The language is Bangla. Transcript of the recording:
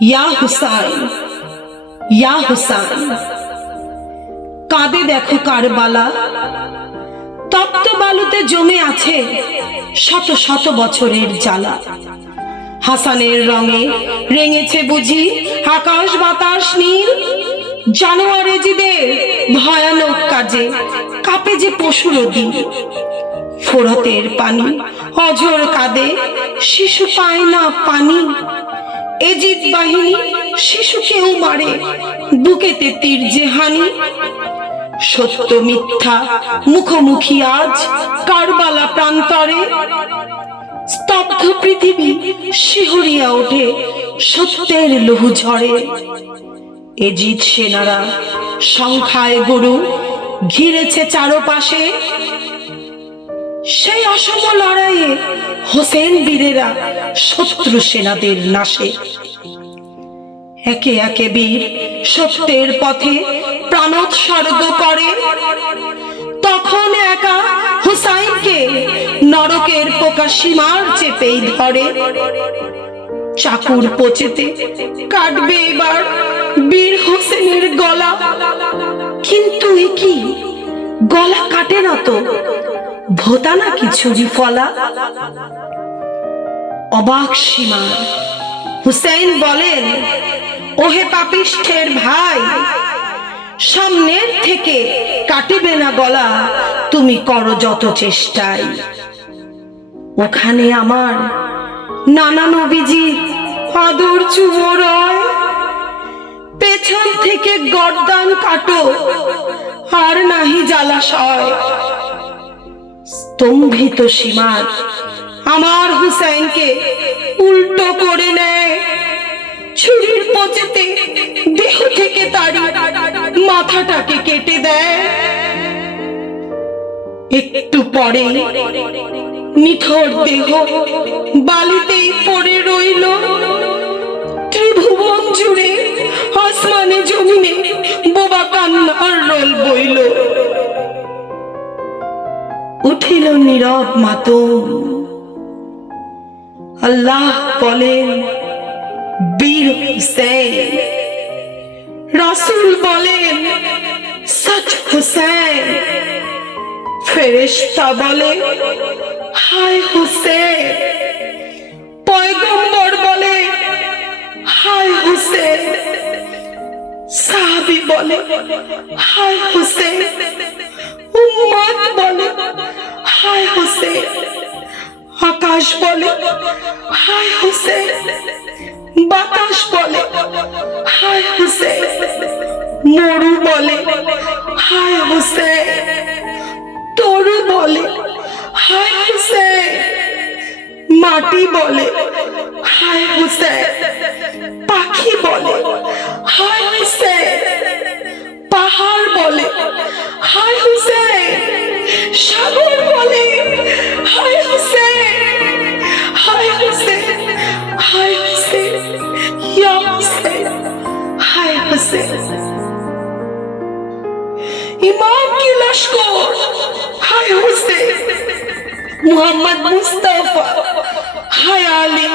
ইয়া হুসাইন, ইয়া হুসাইন। কাঁদে দেখো কারবালা, তপ্ত বালুতে জমে আছে শত শত বছরের জ্বালা। হাসানের রঙে রেঙেছে বুঝি আকাশ বাতাস নীল। জানোয়ারেজিদের ভয়ানক কাজে কাঁপে যে পশুর দিন। ফোরতের পানি অঝোর কাঁদে, শিশু পায় না পানি। এজিদ বাহিনী শিশুকেও মারে, বুকেতে তীর যে হানি। সত্য মিথ্যা মুখোমুখি আজ কারবালা প্রান্তরে। স্তব্ধ পৃথিবী শিহরিয়া ওঠে সত্যের লহু ঝরে। এজিদ সেনারা সংখ্যায় গরু ঘিরেছে চারপাশে। সেই অসম লড়াইয়ে হোসেন বীরেরা শত্রু সেনাদের নাশে। একে একে বীর সত্যের পথে প্রাণোৎসর্গ করে। তখন একা হুসাইনকে নরকের পোকা সীমার চেপেই ধরে। চাকুর পচেতে কাটবে এবার বীর হোসেনের গলা। কিন্তু এ কি, গলা কাটে না তো, ভোতা নাকি ছুরি ফলা। অবাক সীমার হুসেন বলেন, ওহে পাপিষ্ঠের ভাই, সামনের থেকে কাটিবে না গলা, তুমি করো যত চেষ্টাই। ওখানে আমার নানা নবীজি আদর চুমো রয়। পেছন থেকে গর্দান কাটো, আর নাহি জ্বালাশয়। স্তম্ভিত সীমার আমার হুসাইনকে উল্টো করে নেয়। ছুরির পচেতে দেহ থেকে তার মাথাটাকে কেটে দেয়। একটু পরে নিথর দেহ বালিতেই পড়ে রইল। ত্রিভুবন জুড়ে আসমানে জমিনে বোবা কান্নার রোল বইল। উঠিল নীরব মাতম। আল্লাহ বলেন, বীর হুসেন। রাসূল বলেন, সচ হুসেন। ফেরেশতা বলে, হায় হুসেন। পয়গম্বর বলে, হায় হুসেন। সাহাবী বলে, হায় হুসেন। উম্মত বলে, হায় হুসেন। আকাশ বলে, হায় হুসেন। বাতাস বলে, হায় হুসেন। মরু বলে, হায় হুসেন। তরু বলে, হায় হুসেন। মাটি বলে, হায় হুসেন। পাখি বলে, হায় হুসেন। পাহাড় বলে, হায় হুসেন। সাগর বলে, হায় হুসেন। হায় হুসেন, হায় হুসেন, ইয়া হুসেন, হায় হুসেন। ইমাম কি লস্কর, হায় হুসেন। মুহাম্মদ মুস্তাফা, হায় আলী।